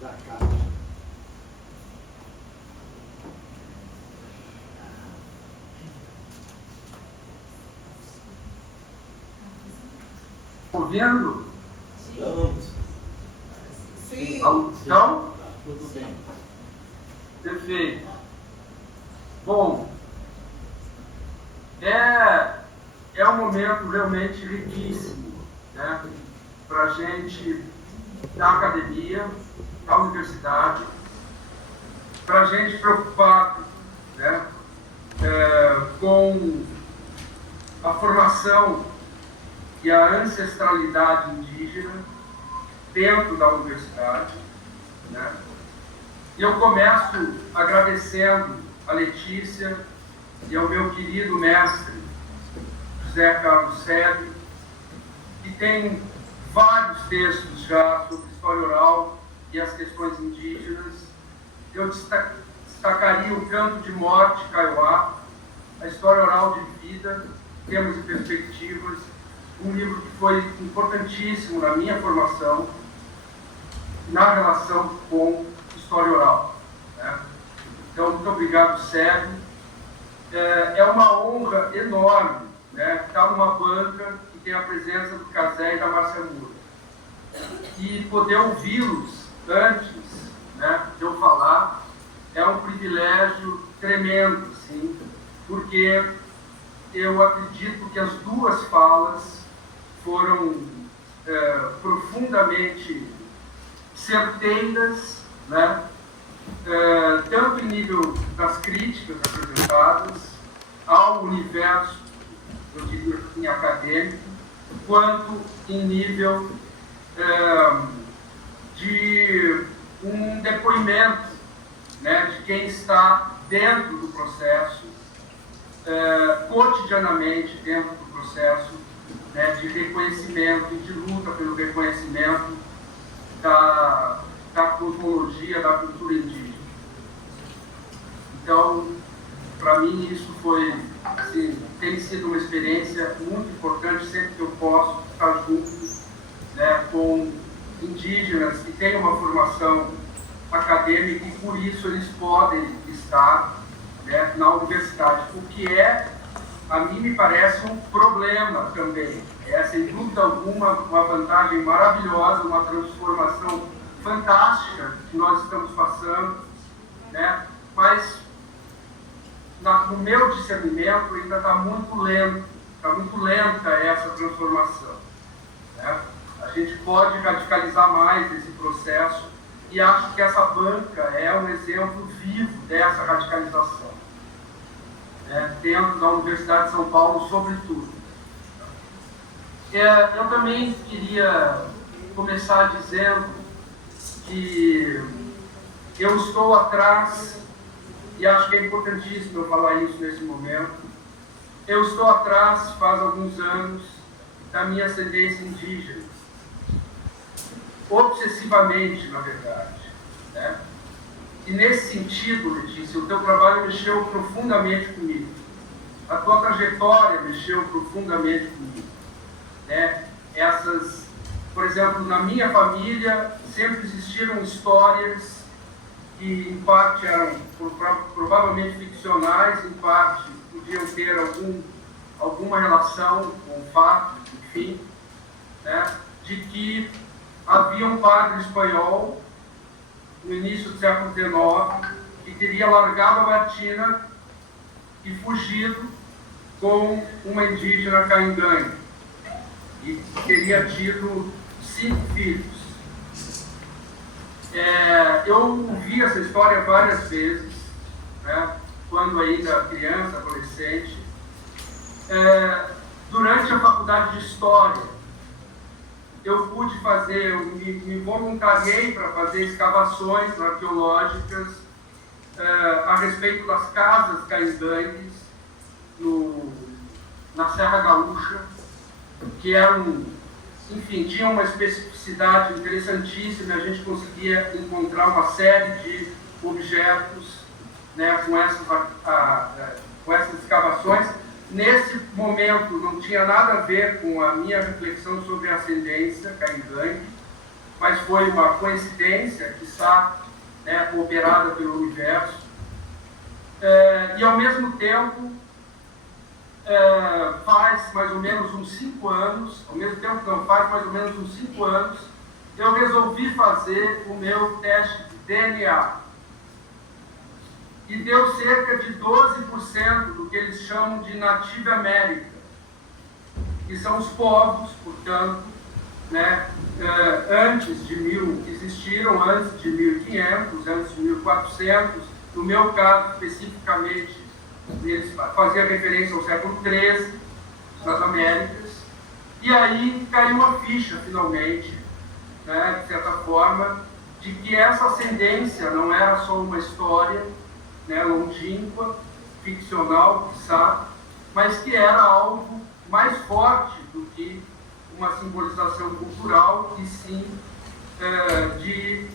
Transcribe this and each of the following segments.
da Caixa. Ouvindo? Vamos. Sim. Então? Tudo bem. Perfeito. Bom, é um momento realmente riquíssimo, né, para a gente da academia, da universidade, para a gente preocupado, né, com a formação e a ancestralidade indígena dentro da universidade, né? E eu começo agradecendo a Letícia e ao meu querido mestre José Carlos Sede, que tem vários textos já sobre história oral e as questões indígenas. Eu destacaria o Canto de Morte, Kaiowá, a história oral de vida, temas e perspectivas, um livro que foi importantíssimo na minha formação, na relação com história oral, né? Então, muito obrigado, Sérgio. É uma honra enorme, né, estar numa banca que tem a presença do Cazé e da Márcia Moura. E poder ouvi-los antes, né, de eu falar é um privilégio tremendo, sim, porque eu acredito que as duas falas foram profundamente certeiras, né? Tanto em nível das críticas apresentadas ao universo, eu diria assim, acadêmico, quanto em nível de um depoimento, né, de quem está dentro do processo, cotidianamente dentro do processo, né, de reconhecimento e de luta pelo reconhecimento da cosmologia, da cultura indígena. Então, para mim, isso foi, assim, tem sido uma experiência muito importante sempre que eu posso estar junto, né, com indígenas que têm uma formação acadêmica e, por isso, eles podem estar, né, na universidade, o que a mim me parece um problema também. Sem dúvida alguma, uma vantagem maravilhosa, uma transformação fantástica que nós estamos passando, né? Mas, no meu discernimento, ainda está muito lenta essa transformação, né? A gente pode radicalizar mais esse processo e acho que essa banca é um exemplo vivo dessa radicalização, né, dentro da Universidade de São Paulo, sobretudo. Eu também queria começar dizendo que eu estou atrás, e acho que é importantíssimo eu falar isso nesse momento, eu estou atrás, faz alguns anos, da minha ascendência indígena, obsessivamente, na verdade, né? E nesse sentido, Letícia, o teu trabalho mexeu profundamente comigo. A tua trajetória mexeu profundamente comigo, né? Por exemplo, na minha família sempre existiram histórias que em parte eram provavelmente ficcionais, em parte podiam ter alguma relação com o fato, enfim, né, de que havia um padre espanhol no início do século XIX que teria largado a batina e fugido com uma indígena cainganha e teria tido 5 filhos. Eu ouvi essa história várias vezes, né, quando ainda criança, adolescente. Durante a faculdade de História, eu me voluntariei para fazer escavações arqueológicas a respeito das casas cainganhes na Serra Gaúcha, que eram, enfim, tinham uma especificidade interessantíssima. A gente conseguia encontrar uma série de objetos, né, com essas escavações. Nesse momento não tinha nada a ver com a minha reflexão sobre a ascendência cainganha, mas foi uma coincidência, quiçá, né, cooperada pelo universo. E, ao mesmo tempo, faz mais ou menos uns 5 anos, ao mesmo tempo não, faz mais ou menos uns 5 anos, eu resolvi fazer o meu teste de DNA. E deu cerca de 12% do que eles chamam de Native America, que são os povos, portanto, né, antes de 1000, que existiram antes de 1500, antes de 1400, no meu caso especificamente, eles faziam referência ao século XIII, nas Américas, e aí caiu a ficha, finalmente, né, de certa forma, de que essa ascendência não era só uma história, né, longínqua, ficcional, quiçá, mas que era algo mais forte do que uma simbolização cultural, e sim de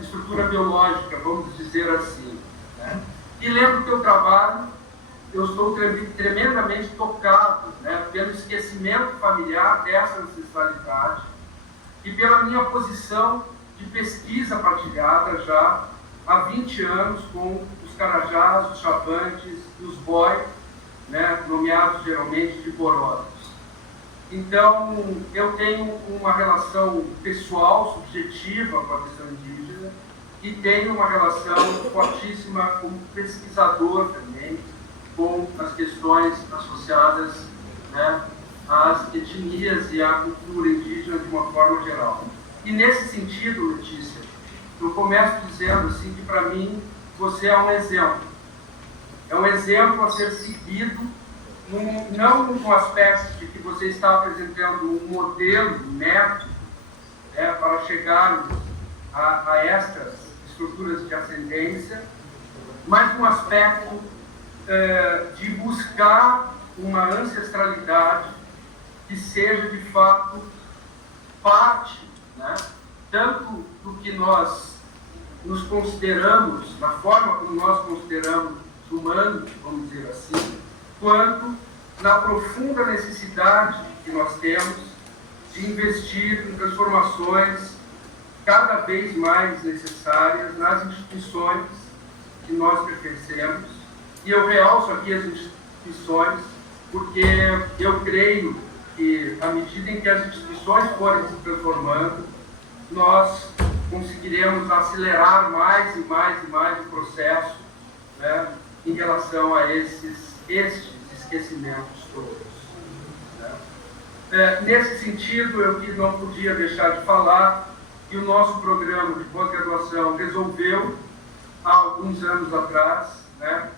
estrutura biológica, vamos dizer assim. Né? E lembro que eu trabalho, eu estou tremendamente tocado, né, pelo esquecimento familiar dessa ancestralidade e pela minha posição de pesquisa partilhada já há 20 anos com os Carajás, os Chavantes e os Boi, né, nomeados geralmente de Bororos. Então, eu tenho uma relação pessoal, subjetiva com a questão indígena e tenho uma relação fortíssima como pesquisador também com as questões associadas, né, às etnias e à cultura indígena de uma forma geral. E nesse sentido, Letícia, eu começo dizendo assim que para mim você é um exemplo. É um exemplo a ser seguido, não no aspecto de que você está apresentando um modelo, um método, para chegar a estas estruturas de ascendência, mas no aspecto de buscar uma ancestralidade que seja de fato parte, né, tanto do que nós nos consideramos, na forma como nós consideramos humanos, vamos dizer assim, quanto na profunda necessidade que nós temos de investir em transformações cada vez mais necessárias nas instituições que nós pertencemos. E eu realço aqui as instituições porque eu creio que, à medida em que as instituições forem se transformando, nós conseguiremos acelerar mais e mais e mais o processo, né, em relação a estes esquecimentos todos. Né? Nesse sentido, eu não podia deixar de falar que o nosso programa de pós-graduação resolveu, há alguns anos atrás, né,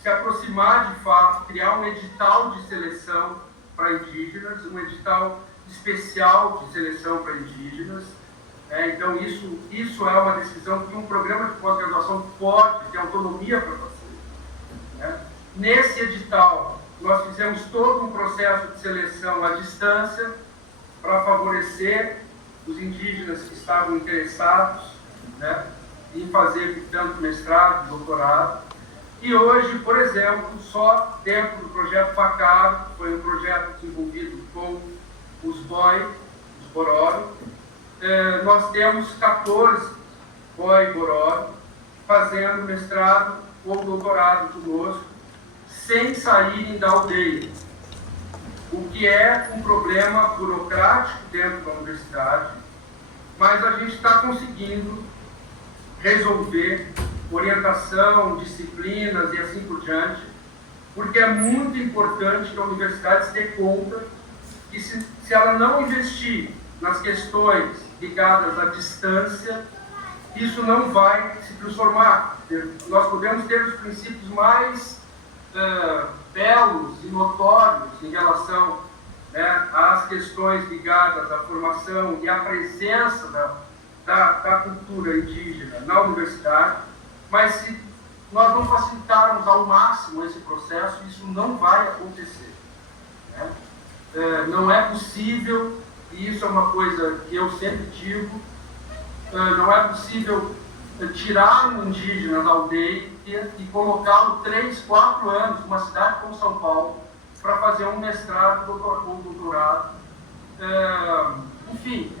se aproximar de fato, criar um edital de seleção para indígenas, um edital especial de seleção para indígenas. Então, isso é uma decisão que um programa de pós-graduação pode ter autonomia para fazer. Né? Nesse edital, nós fizemos todo um processo de seleção à distância para favorecer os indígenas que estavam interessados, né, em fazer tanto mestrado, doutorado. E hoje, por exemplo, só dentro do projeto FACAR, que foi um projeto desenvolvido com os Boi, os Bororo, nós temos 14 Boi e Bororo fazendo mestrado ou doutorado conosco, sem saírem da aldeia, o que é um problema burocrático dentro da universidade, mas a gente está conseguindo resolver orientação, disciplinas e assim por diante, porque é muito importante que a universidade se dê conta que se ela não investir nas questões ligadas à distância, isso não vai se transformar. Nós podemos ter os princípios mais belos e notórios em relação, né, às questões ligadas à formação e à presença da cultura indígena na universidade, mas se nós não facilitarmos ao máximo esse processo, isso não vai acontecer. Né? Não é possível, e isso é uma coisa que eu sempre digo, não é possível tirar um indígena da aldeia e colocá-lo 3, 4 anos numa cidade como São Paulo para fazer um mestrado ou doutorado, enfim,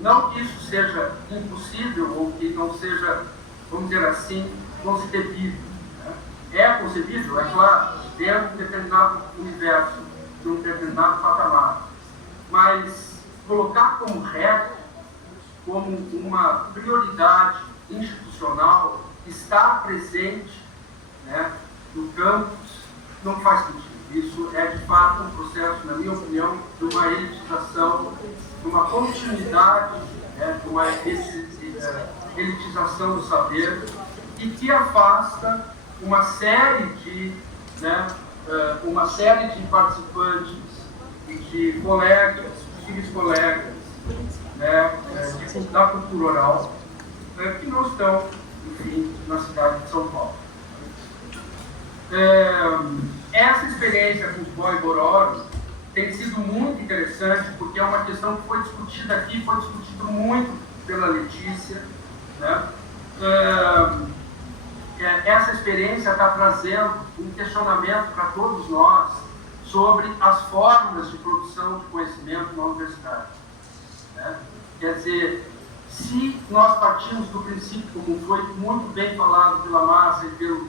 não que isso seja impossível ou que não seja, vamos dizer assim, concebível. Né? É concebível, é claro, dentro de um determinado universo, de um determinado patamar. Mas colocar como regra, como uma prioridade institucional, estar presente, né, no campus, não faz sentido. Isso é, de fato, um processo, na minha opinião, de uma elitização, de uma continuidade, né, de uma elitização do saber, e que afasta uma série de participantes e de colegas, possíveis colegas, né, da cultura oral, que não estão, enfim, na cidade de São Paulo. Essa experiência com os Boy Bororo tem sido muito interessante, porque é uma questão que foi discutida aqui, foi discutida muito pela Letícia, né? Essa experiência está trazendo um questionamento para todos nós sobre as formas de produção de conhecimento na universidade. Né? Quer dizer, se nós partimos do princípio, como foi muito bem falado pela Márcia e pelo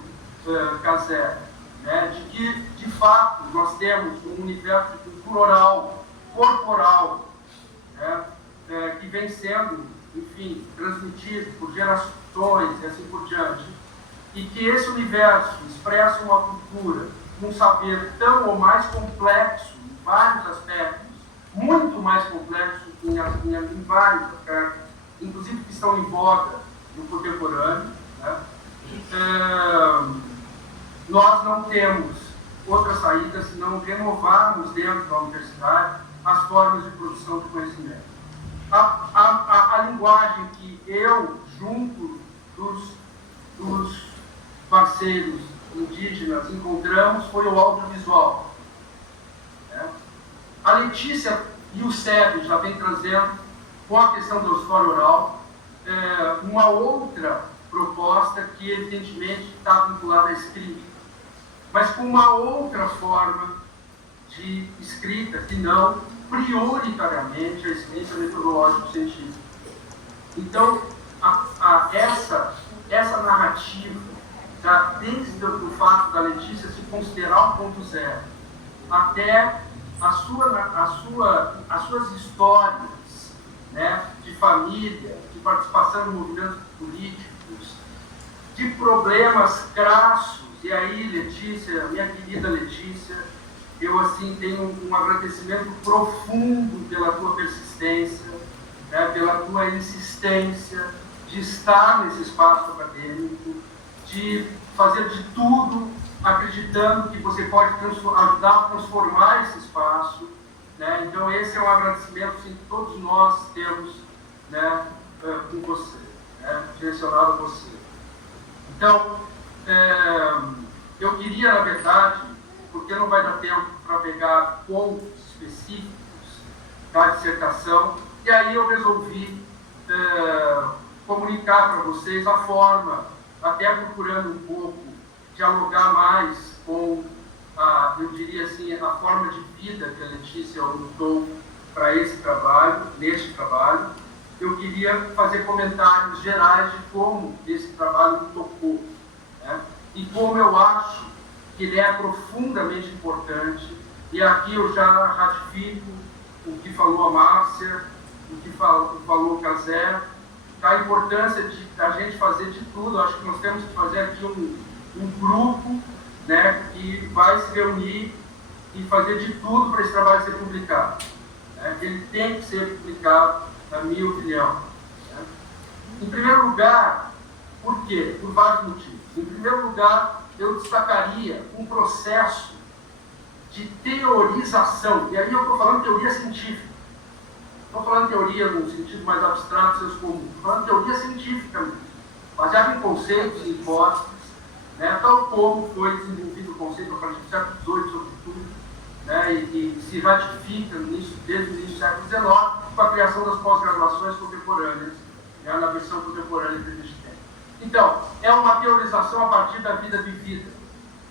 Cazé, né, de que, de fato, nós temos um universo de cultura oral, corporal, né, que vem sendo, enfim, transmitido por gerações e assim por diante, e que esse universo expressa uma cultura, um saber tão ou mais complexo em vários aspectos, muito mais complexo em vários aspectos, inclusive que estão em voga no contemporâneo, né? Nós não temos outra saída senão renovarmos dentro da universidade as formas de produção de conhecimento. A linguagem que eu, junto dos parceiros indígenas, encontramos foi o audiovisual. Né? A Letícia e o SEB já vem trazendo, com a questão do auditório oral, uma outra proposta que, evidentemente, está vinculada à escrita, mas com uma outra forma de escrita que não, prioritariamente, a escrita metodológico-científica. Então, essa narrativa, desde o fato da Letícia se considerar o ponto zero, até as suas histórias, né, de família, de participação em movimentos políticos, de problemas crassos. E aí, Letícia, minha querida Letícia, eu assim tenho um agradecimento profundo pela tua persistência, né, pela tua insistência de estar nesse espaço acadêmico, de fazer de tudo, acreditando que você pode ajudar a transformar esse espaço. Né? Então, esse é um agradecimento que todos nós temos, né, com você, né, direcionado a você. Então, eu queria, na verdade, porque não vai dar tempo para pegar pontos específicos da dissertação, e aí eu resolvi comunicar para vocês a forma, até procurando um pouco dialogar mais com eu diria assim, a forma de vida que a Letícia lutou para esse trabalho, neste trabalho. Eu queria fazer comentários gerais de como esse trabalho me tocou, né? E como eu acho que ele é profundamente importante. E aqui eu já ratifico o que falou a Márcia, o que falou o Cazé, a importância de a gente fazer de tudo. Acho que nós temos que fazer aqui um grupo, né, que vai se reunir e fazer de tudo para esse trabalho ser publicado. Né? Ele tem que ser publicado, na minha opinião. Né? Em primeiro lugar, por quê? Por vários motivos. Em primeiro lugar, eu destacaria um processo de teorização, e aí eu estou falando teoria científica. Não estou falando teoria no sentido mais abstrato, seus comuns. Estou falando teoria científica, baseada em conceitos e hipóteses, né, tal como foi desenvolvido o conceito a partir do século XVIII, sobretudo, né, e se ratifica desde o início do século XIX, com a criação das pós-graduações contemporâneas, né, na versão contemporânea que a gente tem. Então, é uma teorização a partir da vida vivida,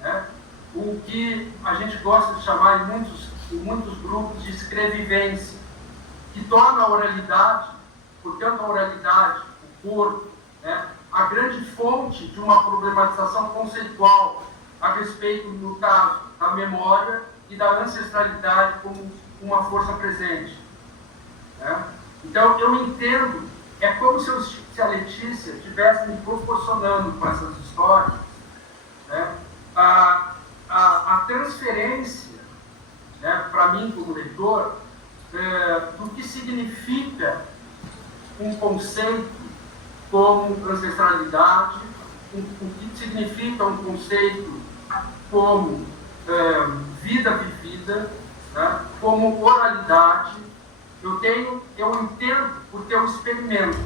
né, o que a gente gosta de chamar em muitos grupos de escrevivência. que torna a oralidade, portanto a oralidade, o corpo, né, a grande fonte de uma problematização conceitual a respeito, no caso, da memória e da ancestralidade como uma força presente. Né? Então, eu entendo, é como se a Letícia estivesse me proporcionando com essas histórias, né, a transferência, né, para mim como leitor, do que significa um conceito como ancestralidade, o que significa um conceito como vida vivida, né, como oralidade. Eu entendo porque eu experimento.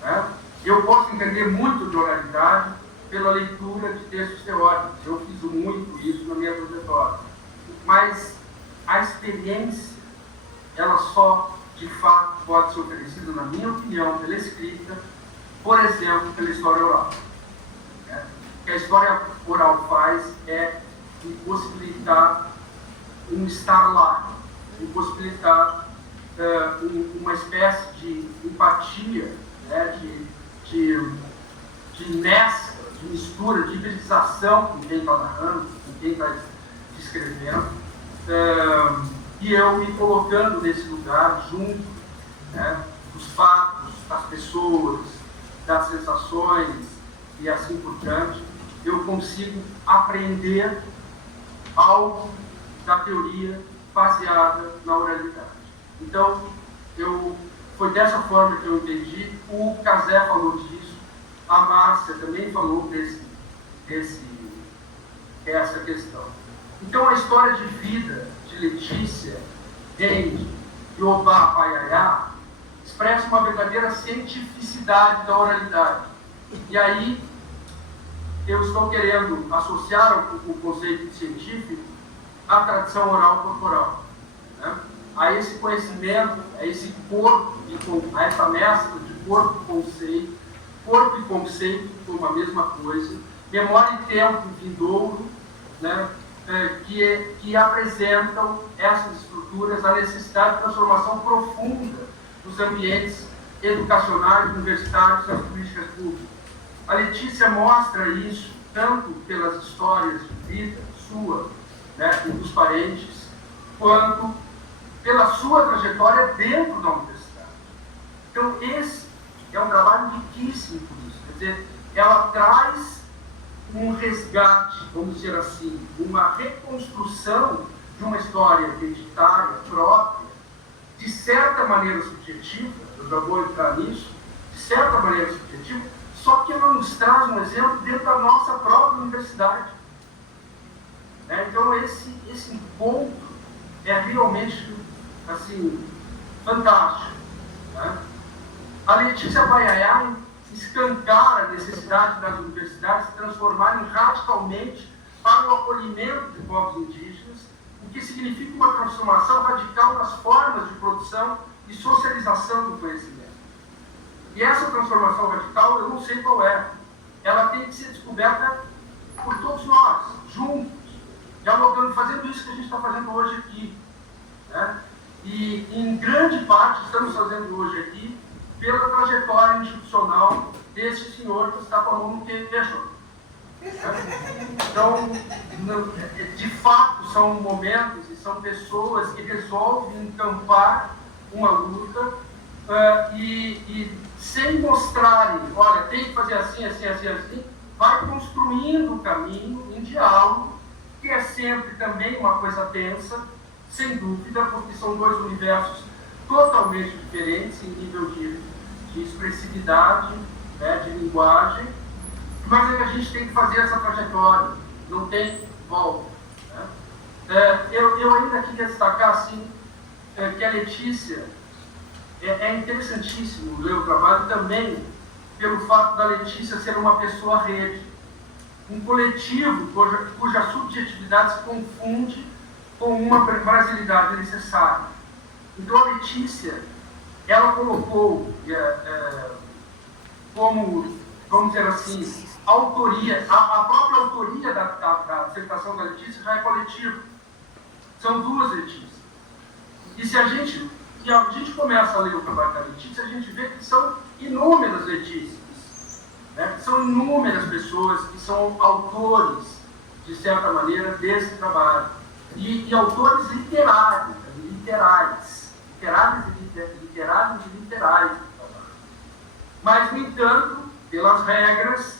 Né? Eu posso entender muito de oralidade pela leitura de textos teóricos. Eu fiz muito isso na minha trajetória. Mas a experiência, ela só, de fato, pode ser oferecida, na minha opinião, pela escrita, por exemplo, pela história oral. Né? O que a história oral faz é impossibilitar um estar lá, impossibilitar uma espécie de empatia, né? de mescla, de mistura, de hiberização com quem está narrando, com quem está descrevendo, e eu me colocando nesse lugar junto, né, dos fatos, das pessoas, das sensações e assim por diante, eu consigo aprender algo da teoria baseada na oralidade. Então, foi dessa forma que eu entendi. O Cazé falou disso, a Márcia também falou essa questão. Então, a história de vida de Letícia, Rende e Obá Paiaiá expressa uma verdadeira cientificidade da oralidade. E aí, eu estou querendo associar o conceito científico à tradição oral corporal, né? A esse conhecimento, a esse corpo, a essa mescla de corpo e conceito como a mesma coisa, memória e tempo vindouro, né? Que apresentam essas estruturas a necessidade de transformação profunda dos ambientes educacionais, universitários e das políticas públicas. A Letícia mostra isso tanto pelas histórias de vida sua, né, e dos parentes, quanto pela sua trajetória dentro da universidade. Então, esse é um trabalho riquíssimo por isso. Quer dizer, ela traz um resgate, vamos dizer assim, uma reconstrução de uma história identitária, própria, de certa maneira subjetiva, eu já vou entrar nisso, de certa maneira subjetiva, só que ela nos traz um exemplo dentro da nossa própria universidade. Então, esse encontro é realmente, assim, fantástico. Né? A Letícia Paiaiá escancara a necessidade das universidades se transformarem radicalmente para o acolhimento de povos indígenas, o que significa uma transformação radical nas formas de produção e socialização do conhecimento. E essa transformação radical, eu não sei qual é. Ela tem que ser descoberta por todos nós, juntos, dialogando, fazendo isso que a gente está fazendo hoje aqui. Né? E, em grande parte, estamos fazendo hoje aqui pela trajetória institucional desse senhor que está com a mão no queixo. Então, de fato, são momentos e são pessoas que resolvem encampar uma luta e sem mostrarem, olha, tem que fazer assim, assim, assim, assim, vai construindo o caminho em diálogo, que é sempre também uma coisa tensa, sem dúvida, porque são dois universos totalmente diferentes em nível de expressividade, né, de linguagem, mas a gente tem que fazer essa trajetória, não tem volta. Né? Eu ainda queria destacar assim, que a Letícia é interessantíssimo ler o trabalho também pelo fato da Letícia ser uma pessoa rede, um coletivo cuja subjetividade se confunde com uma brasilidade necessária. Então a Letícia, ela colocou como, vamos dizer assim, autoria, a própria autoria da dissertação da Letícia já é coletiva. São duas Letícias. E se a gente e a gente começa a ler o trabalho da Letícia, a gente vê que são inúmeras Letícias, né? São inúmeras pessoas que são autores, de certa maneira, desse trabalho. E autores literários do trabalho. Mas, no entanto, pelas regras,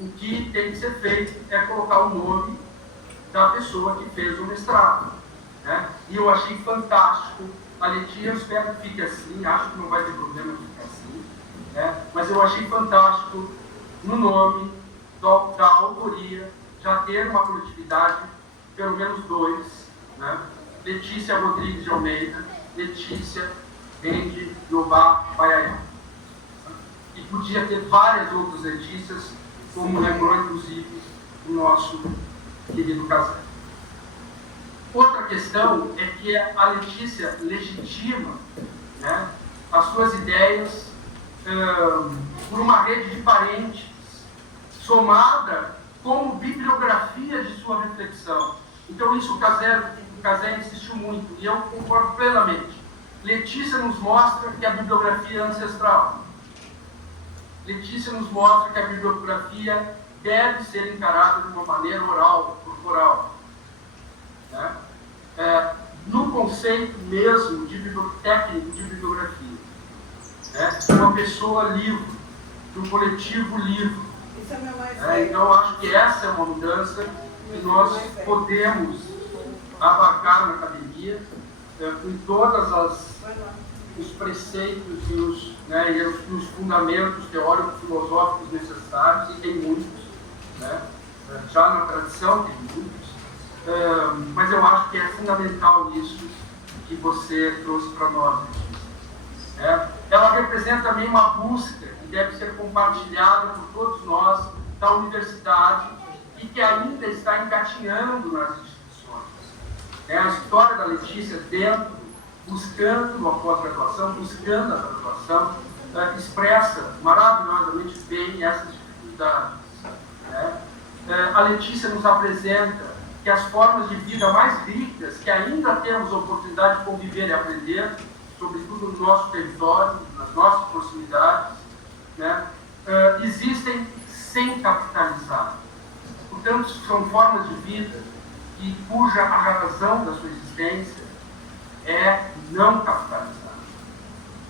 o que tem que ser feito é colocar o nome da pessoa que fez o mestrado, né? E eu achei fantástico. A Letícia, eu espero que fique assim, acho que não vai ter problema de ficar assim, né? Mas eu achei fantástico, no nome da autoria, já ter uma coletividade, pelo menos 2, né? Letícia Rodrigues de Almeida, Letícia Rende Jobá Baiaia. E podia ter várias outras Letícias, como lembrou, inclusive, o nosso querido Casé. Outra questão é que a Letícia legitima, né, as suas ideias por uma rede de parentes, somada como bibliografia de sua reflexão. Então, isso o Casé insistiu muito, e eu concordo plenamente. Letícia nos mostra que a bibliografia é ancestral. Letícia nos mostra que a bibliografia deve ser encarada de uma maneira oral, corporal. Né? No conceito mesmo técnico de bibliografia. Né? Uma pessoa livre, de um coletivo livre. Isso é meu mais velho. Então, eu acho que essa é uma mudança que nós podemos abarcar na academia, com todos os preceitos e os fundamentos teóricos, filosóficos necessários, e tem muitos, né? Já na tradição tem muitos, mas eu acho que é fundamental isso que você trouxe para nós, Letícia. Ela representa também uma busca que deve ser compartilhada por todos nós da universidade e que ainda está engatinhando nas instituições. A história da Letícia dentro, buscando uma pós-graduação, buscando a graduação, expressa maravilhosamente bem essas dificuldades. A Letícia nos apresenta que as formas de vida mais ricas, que ainda temos a oportunidade de conviver e aprender, sobretudo no nosso território, nas nossas proximidades, né, existem sem capitalizar. Portanto, são formas de vida cuja a razão da sua existência é não capitalizar.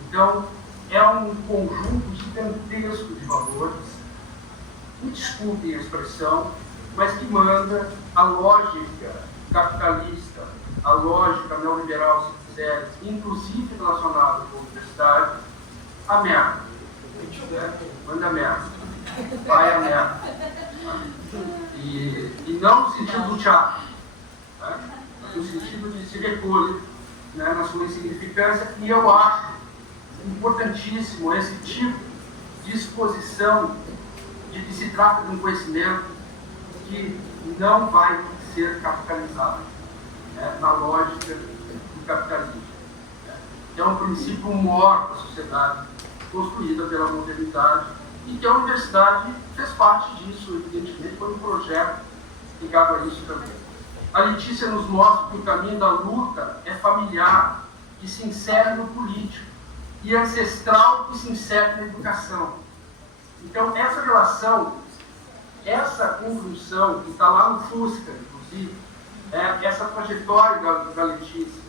Então, é um conjunto gigantesco de valores, me desculpem a expressão, mas que manda a lógica capitalista, a lógica neoliberal, se quiser, inclusive relacionada com a universidade, a merda. Manda a merda. Vai a merda. E não no sentido do teatro, no sentido de se recolher, né, na sua insignificância, e eu acho importantíssimo esse tipo de exposição de que se trata de um conhecimento que não vai ser capitalizado, né, na lógica do capitalismo. É um princípio maior da sociedade, construída pela modernidade, e que a universidade fez parte disso, evidentemente, foi um projeto ligado a isso também. A Letícia nos mostra que o caminho da luta é familiar, que se insere no político, e ancestral, que se insere na educação. Então, essa relação, essa conjunção, que está lá no Fusca, inclusive, essa trajetória da Letícia,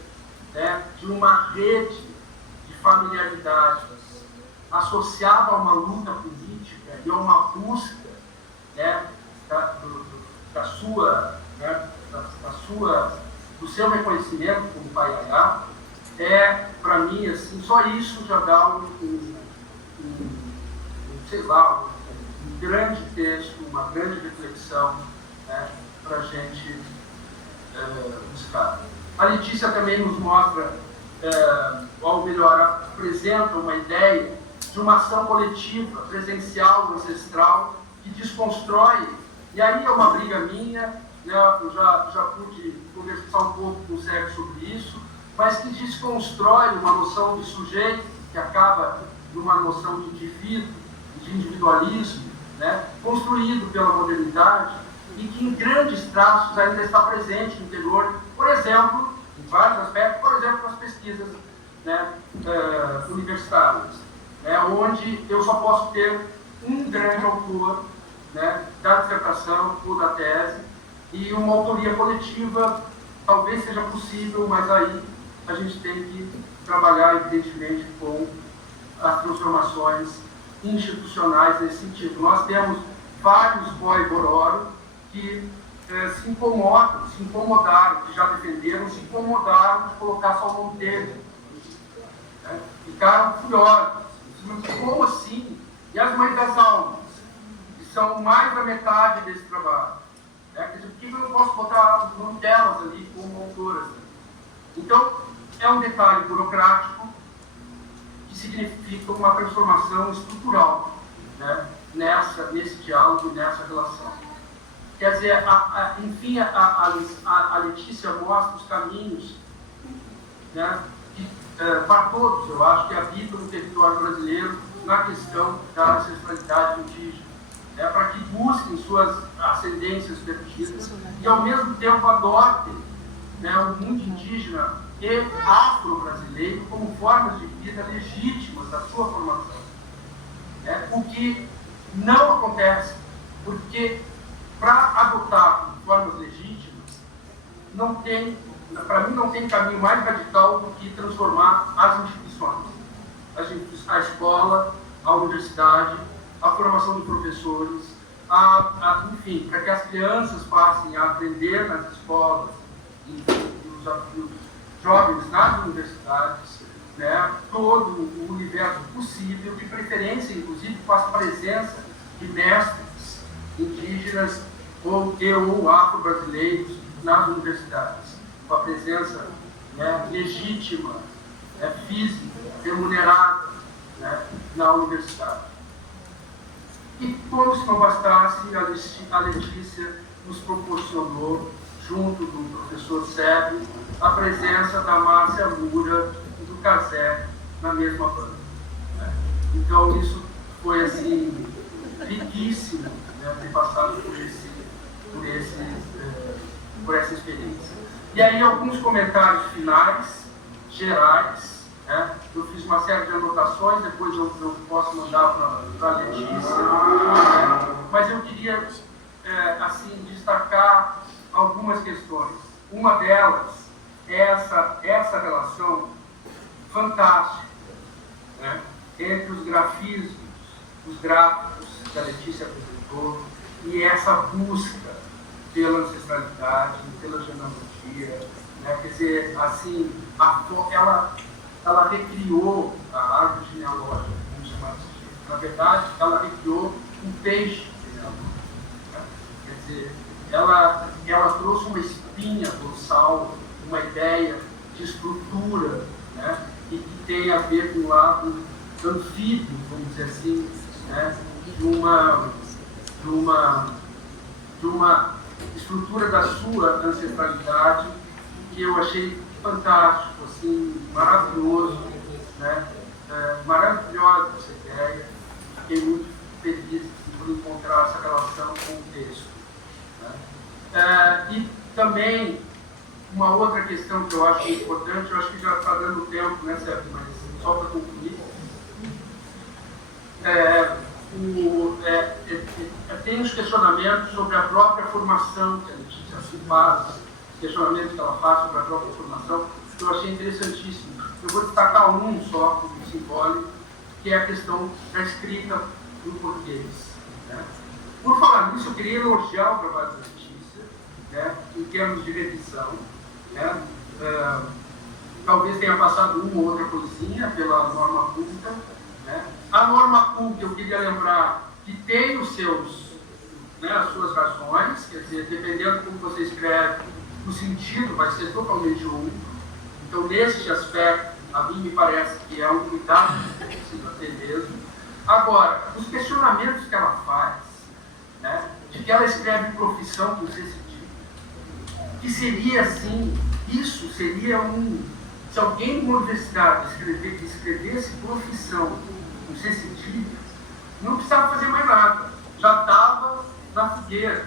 de uma rede de familiaridades associada a uma luta política e a uma busca do seu reconhecimento como Paiaiá, para mim, assim, só isso já dá um grande texto, uma grande reflexão, para a gente buscar. A Letícia também nos mostra, ou melhor, apresenta uma ideia de uma ação coletiva, presencial, ancestral, que desconstrói, e aí é uma briga minha, né, eu já pude conversar um pouco com o Sérgio sobre isso, mas que desconstrói uma noção de sujeito, que acaba numa noção de indivíduo, de individualismo, né, construído pela modernidade, e que em grandes traços ainda está presente no interior, por exemplo, em vários aspectos, por exemplo, nas pesquisas né, universitárias, né, onde eu só posso ter um grande autor, né, da dissertação ou da tese, e uma autoria coletiva talvez seja possível, mas aí a gente tem que trabalhar, evidentemente, com as transformações institucionais nesse sentido. Nós temos vários boi bororo que se incomodaram, que já defenderam, se incomodaram de colocar só o nome dele. Né? Ficaram furiosos. Como assim? E as mães das almas, que são mais da metade desse trabalho. Né? Quer dizer, por que eu não posso botar o nome delas ali como autoras? Então, é um detalhe burocrático que significa uma transformação estrutural, né? Nesse diálogo, nessa relação. Quer dizer, enfim, a Letícia mostra os caminhos, né, para todos, eu acho, que habitam no território brasileiro na questão da ancestralidade indígena, para que busquem suas ascendências perdidas e, ao mesmo tempo, adotem, né, o mundo indígena e afro-brasileiro como formas de vida legítimas da sua formação. O que não acontece, porque para adotar formas legítimas, para mim não tem caminho mais radical do que transformar as instituições. A escola, a universidade, a formação de professores, enfim, para que as crianças passem a aprender nas escolas e os jovens nas universidades, né, todo o universo possível, de preferência, inclusive, com a presença de mestres indígenas ou afro-brasileiros nas universidades, com a presença, né, legítima, né, física, remunerada, né, na universidade. E como se não bastasse, a Letícia nos proporcionou, junto do professor Sérgio, a presença da Márcia Moura e do Cazé na mesma banda. Né? Então, isso foi, assim, riquíssimo, né, ter passado por essa experiência. E aí, alguns comentários finais, gerais, né? Eu fiz uma série de anotações, depois eu posso mandar para a Letícia, né? Mas eu queria, assim, destacar algumas questões. Uma delas é essa relação fantástica, né, entre os grafismos, os gráficos que a Letícia apresentou, e essa busca pela ancestralidade, pela genealogia, né? Quer dizer, assim, ela recriou a árvore genealógica, vamos chamar assim. Na verdade, ela recriou um peixe genealógico. Né? Quer dizer, ela trouxe uma espinha dorsal, uma ideia de estrutura, né? E que tem a ver com o lado anfíbio, vamos dizer assim, né? de uma estrutura da sua ancestralidade que eu achei fantástico, assim, maravilhoso, né? Maravilhosa essa ideia. Fiquei muito feliz por encontrar essa relação com o texto. Né? E também uma outra questão que eu acho importante, eu acho que já está dando tempo, né, Sérgio? Mas só para concluir. Tem uns questionamentos sobre a própria formação que a Letícia se faz, os questionamentos que ela faz sobre a própria formação, que eu achei interessantíssimo. Eu vou destacar um só, como simbólico, que é a questão da escrita em português. Né? Por falar nisso, eu queria elogiar o trabalho da Letícia, né, em termos de revisão. Né? Talvez tenha passado uma ou outra coisinha pela norma culta. Né? A norma culta, eu queria lembrar que tem os seus, né, as suas razões, quer dizer, dependendo de como você escreve, o sentido vai ser totalmente único. Então, nesse aspecto, a mim me parece que é um cuidado que precisa ter mesmo. Agora, os questionamentos que ela faz, né, de que ela escreve profissão com C cedilha, que seria assim, isso seria se alguém numa universidade escrevesse profissão com C cedilha, não precisava fazer mais nada, já estava na fogueira,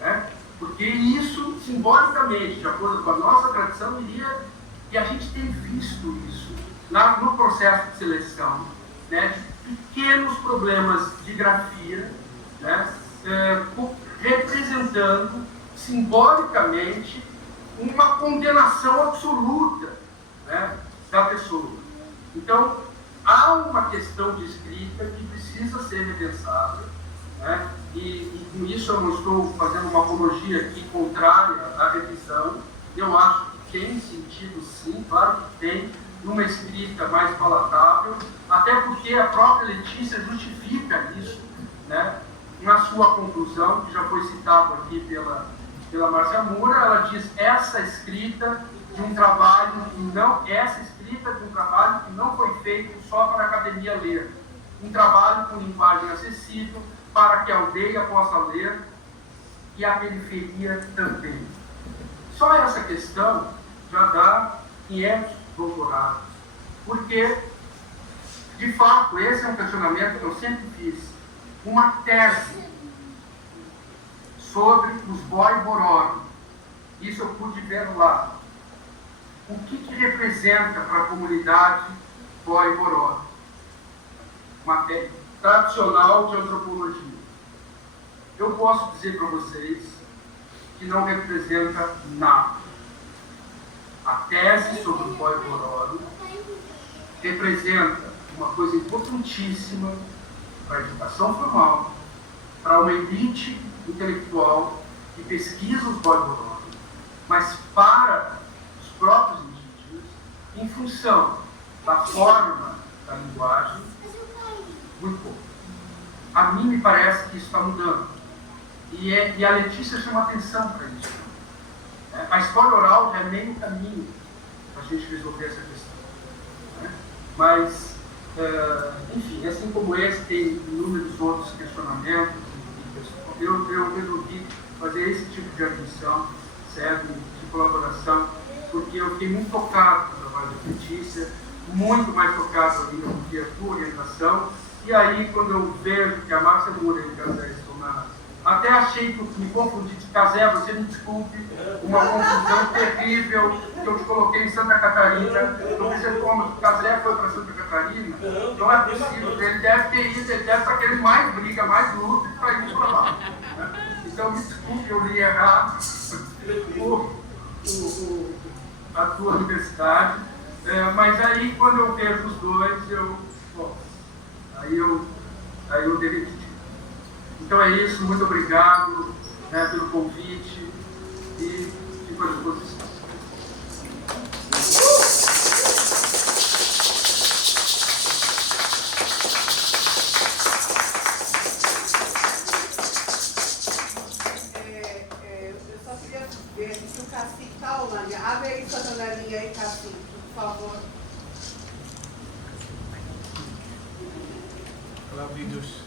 né? Porque isso, simbolicamente, de acordo com a nossa tradição, iria, e a gente tem visto isso no processo de seleção, né, de pequenos problemas de grafia, né, representando simbolicamente uma condenação absoluta, né, da pessoa. Então, há uma questão de escrita que precisa ser repensada, né, e com isso eu não estou fazendo uma apologia aqui contrária à revisão. Eu acho que tem sentido, sim, claro que tem, numa escrita mais palatável, até porque a própria Letícia justifica isso, né, na sua conclusão, que já foi citado aqui pela Márcia Moura. Ela diz: essa escrita de um trabalho que não foi feito só para a academia ler, um trabalho com linguagem acessível para que a aldeia possa ler e a periferia também. Só essa questão já dá 500 doutorados, porque, de fato, esse é um questionamento que eu sempre fiz. Uma tese sobre os boi-bororo. Isso eu pude ver lá. O que representa para a comunidade boi-bororo? Uma tese tradicional de antropologia. Eu posso dizer para vocês que não representa nada. A tese sobre o boi-bororo representa uma coisa importantíssima para a educação formal, para uma elite intelectual que pesquisa os boi-bororo, mas para os próprios indígenas, em função da forma da linguagem, muito pouco. A mim me parece que isso está mudando. E a Letícia chama atenção para isso. A história oral já é meio caminho para a gente resolver essa questão. Né? Mas, enfim, assim como esse, tem inúmeros outros questionamentos. Eu resolvi fazer esse tipo de admissão, certo? De colaboração, porque eu fiquei muito tocado com o trabalho da Letícia, muito mais tocado ainda do que a tua orientação. E aí, quando eu vejo que a Márcia Moura e o Casé estão na... Até achei que me confundi de Casé, você me desculpe, uma confusão terrível que eu te coloquei em Santa Catarina. Não sei como o Casé foi para Santa Catarina. Não é possível, ele deve ter ido, ele deve estar querendo mais briga, mais luta para ir para lá. Né? Então, me desculpe, eu li errado a tua universidade. Mas aí, quando eu vejo os dois, aí eu derreti. Então é isso, muito obrigado, né, pelo convite e fico à disposição. Eu só queria ver se o Cacique está online. Abre aí sua janelinha aí, Cacique, por favor. Olá, vídeos.